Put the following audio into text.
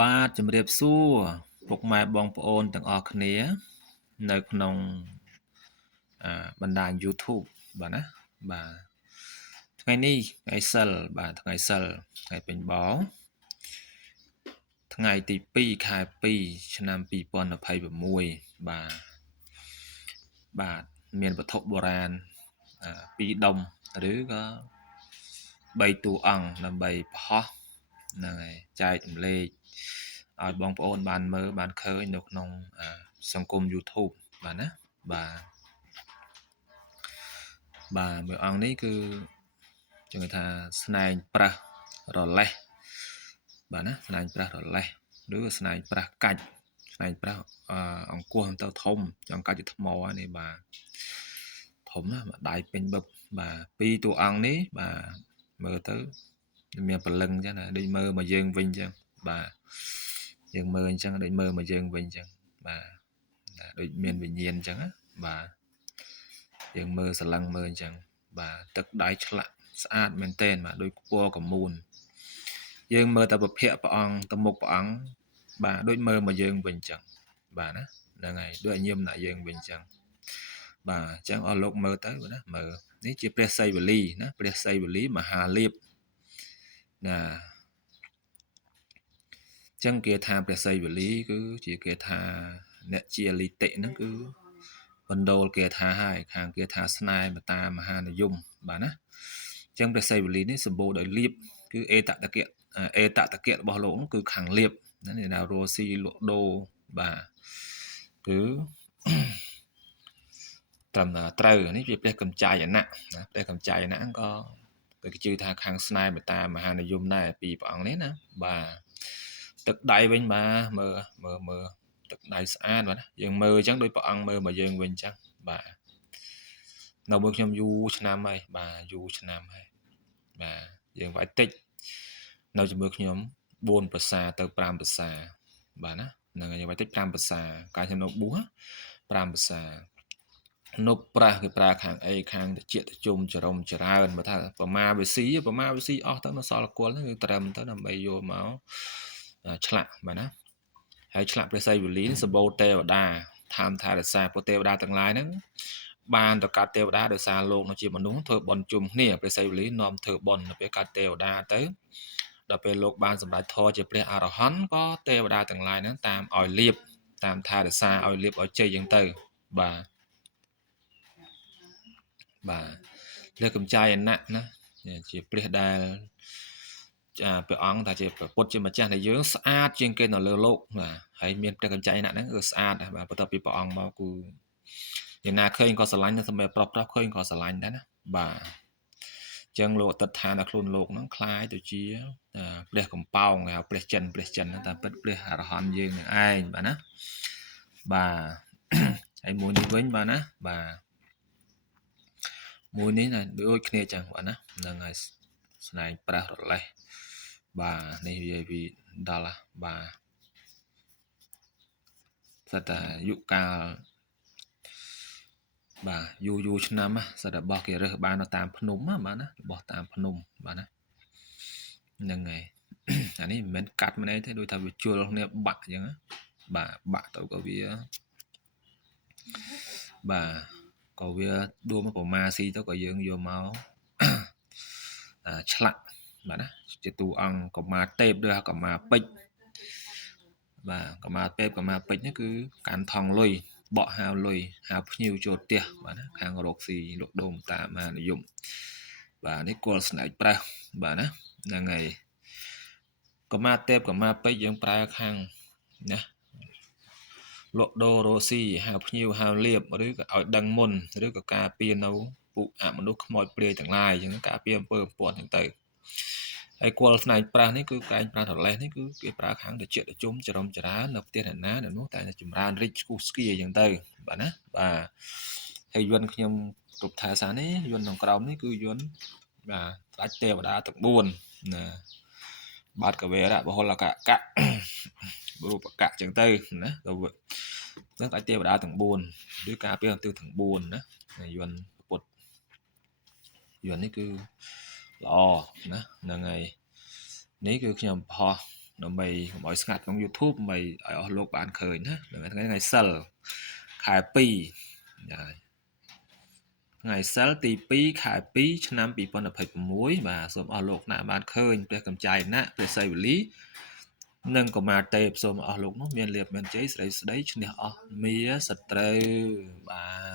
បាទជំរាបសួរពុកម៉ែបងប្អូនទាំងអស់គ្នានៅក្នុងបណ្ដាញ YouTube បាទណាបាទថ្ងៃនេះថ្ងៃសិលបាទថ្ងៃសិលថ្ងៃពេញបោថ្ងៃទី2ខែ2ឆ្នាំ2026បាទមានវត្ថុបុរាណ2ដុំឬក៏3តួអង្គដើម្បីប្រហោះហ្នឹងហើយចែករំលែកឲ្យបងប្អូនបានមើលបានឃើញនៅក្នុងសង្គម YouTube បាទណាបាទមួយអង្គនេះគឺចង់ថាស្នែងប្រះរលេះបាទណាស្នែងប្រះរលេះឬស្នែងប្រះកាច់ស្នែងប្រះអង្គោះទៅធំចង់កាច់ជាថ្មនេះបាទធំណាស់ដៃពេញបឹបបាទពីរតួអង្គនេះបាទមើលទៅមានព្រលឹងអញ្ចឹងណាដូចមើលមកយើងវិញអញ្ចឹងបាទយើងមើលអញ្ចឹងដូចមើលមកយើងវិញអញ្ចឹងបាទដូចមានវិញ្ញាណអញ្ចឹងណាបាទយើងមើលស្រឡឹងមើលអញ្ចឹងបាទទឹកដៃឆ្លាក់ស្អាតមែនទែនបាទដូចពណ៌កមូនយើងមើលតែប្រភពព្រះអង្គទៅមុខព្រះអង្គបាទដូចមើលមកយើងវិញអញ្ចឹងបាទណាហ្នឹងហើយដូចញញឹមដាក់យើងវិញអញ្ចឹងបាទអញ្ចឹងអស់លោកមើលទៅណាមើលនេះជាព្រះសីវលីណាព្រះសីវលីមហាលាភណាចឹងគេថាព្រះសីវលីគឺជាគេថាអ្នកជាលិតិហ្នឹងគឺបណ្ដូលគេថាហើយខាងគេថាស្នេហ៍មតាមហានិយមបាទណាចឹងព្រះសីវលីនេះសម្បូរដោយលាភគឺអេតតកៈរបស់លោកគឺខាងលាភណាអ្នកណារស់ស៊ីលក់ដូរបាទគឺត្រឹមត្រូវនេះជាព្រះកម្ចាយណៈណាព្រះកម្ចាយណៈក៏គេជឿថាខាងស្នេហ៍មតាមហានិយមដែរពីព្រះអង្គនេះណាបាទទឹកដៃវិញបាទមើលទឹកដៃស្អាតបាទយើងមើលអញ្ចឹងដូចព្រះអង្គមើលមកយើងវិញអញ្ចឹងបាទនៅមួយខ្ញុំយូរឆ្នាំហើយបាទយូរឆ្នាំហើយបាទយើងវាយតិចនៅជាមួយខ្ញុំ4ភាសាទៅ5ភាសាបាទណាហ្នឹងហើយយើងវាយតិច5ភាសាកាលខ្ញុំនៅបួស5ភាសានុប្រាស់គេប្រើខាងអីខាងតិចតិជុំចរមចរើនបើថាប្រមាវិស៊ីអស់ទៅនៅសល់គល់គឺត្រឹមទៅដើម្បីយកមកឆ្លាក់បាទណាហើយឆ្លាក់ព្រះសីវលីសម្បូរទេវតាធម្មថារសាពុទ្ធទេវតាទាំងឡាយហ្នឹងបានទៅកាត់ទេវតាដោយសារលោកនៅជាមនុស្សធ្វើបុណ្យជុំគ្នាព្រះសីវលីនាំធ្វើបុណ្យទៅពេលកាត់ទេវតាទៅដល់ពេលលោកបានសម្រេចធម៌ជាព្រះអរហន្តក៏ទេវតាទាំងឡាយហ្នឹងតាមឲ្យលៀបតាមថារសាឲ្យលៀបឲ្យជ័យយ៉ាងទៅបាទលើកំចាយអណៈណាជាព្រះដែលព្រះអង្គថាជាពុទ្ធជាម្ចាស់នៃយើងស្អាតជាងគេនៅលើលោកបាទហើយមានព្រះកម្ចាយអណៈហ្នឹងគឺស្អាតបាទបន្ទាប់ពីព្រះអង្គមកគឺយ៉ាងណាឃើញក៏ស្រឡាញ់តែសម្រាប់ប្រុសឃើញក៏ស្រឡាញ់ដែរណាបាទអញ្ចឹងលោកអតិថានដល់ខ្លួនលោកហ្នឹងคล้ายទៅជាព្រះកំប៉ោងហៅព្រះចិនតែពិតព្រះអរហន្តយើងនឹងឯងបាទណាបាទហើយមួយនេះវិញបាទណាបាទមួយនេះណាដូចគ្នាចឹងបាទណាហ្នឹងហើយស្នែងប្រះរលេះបាទនេះវាដល់បាទសិតតែយុគកាលបាទយូរឆ្នាំសិតរបស់គេរើសបាននៅតាមភ្នំបាទណារបស់តាមភ្នំបាទណាហ្នឹងហើយអានេះមិនមែនកាត់មិនអីទេដូចថាវាជុលគ្នាបាក់អញ្ចឹងបាទបាក់ទៅក៏វាបាទក៏វាដួលមកប្រមាស៊ីទៅក៏យើងយកមកឆ្លាក់បាទណាជាតួអង្គកម្មាទេពឬកម្មាពេជ្របាទកម្មាទេពកម្មាពេជ្រនេះគឺកាន់ថងលុយបក់ហាវលុយហាវភ្ញៀវចូលផ្ទះបាទណាខាងរកស៊ីលក់ដូរតាមមហានិយមបាទនេះគល់ស្នែកប្រះបាទណាហ្នឹងហើយកម្មាទេពកម្មាពេជ្រយើងប្រើខាងណាលក់ដូររកស៊ីហៅភ្ញៀវហៅលៀបឬក៏ឲ្យដឹងមុនឬក៏ការពារនៅពួកអមនុស្សខ្មោចព្រាយទាំងឡាយអញ្ចឹងការពារអំពើអំពន់ហ្នឹងទៅហើយគល់ស្នែងប្រាស់នេះគឺកែងប្រាស់រលេះនេះគឺគេប្រើខាងតិចតិជុំចរមចរានៅផ្ទះអ្នកណានោះតែចម្រើនរីកស្គុះស្គីអញ្ចឹងទៅបាទណាបាទហើយយន្តខ្ញុំគ្រប់ថាសានេះយន្តក្នុងក្រោមនេះគឺយន្តបាទស្ដេចទេវតាទាំង4ណាបាទកវេរៈបហុលកៈរូបកៈអញ្ចឹងទៅណាទៅនឹងស្ដេចទេវតាទាំង4ឬការពារទិសទាំង4ណាយន្តពុទ្ធយន្តនេះគឺល្អណាហ្នឹងហើយនេះគឺខ្ញុំផុស ដើម្បីកុំឲ្យស្ងាត់ក្នុង YouTube ដើម្បីឲ្យអស់លោកបានឃើញណាថ្ងៃសិលខែ2ហើយថ្ងៃសិលទី2ខែ2ឆ្នាំ2026បាទសូមអស់លោកណាបានឃើញព្រះកម្ចាយណៈព្រះសីវលីនិងកុមារទេពសូមអស់លោកនោះមានលៀបមានជ័យស្រីស្ដីឈ្នះអស់មាសត្រូវបាទ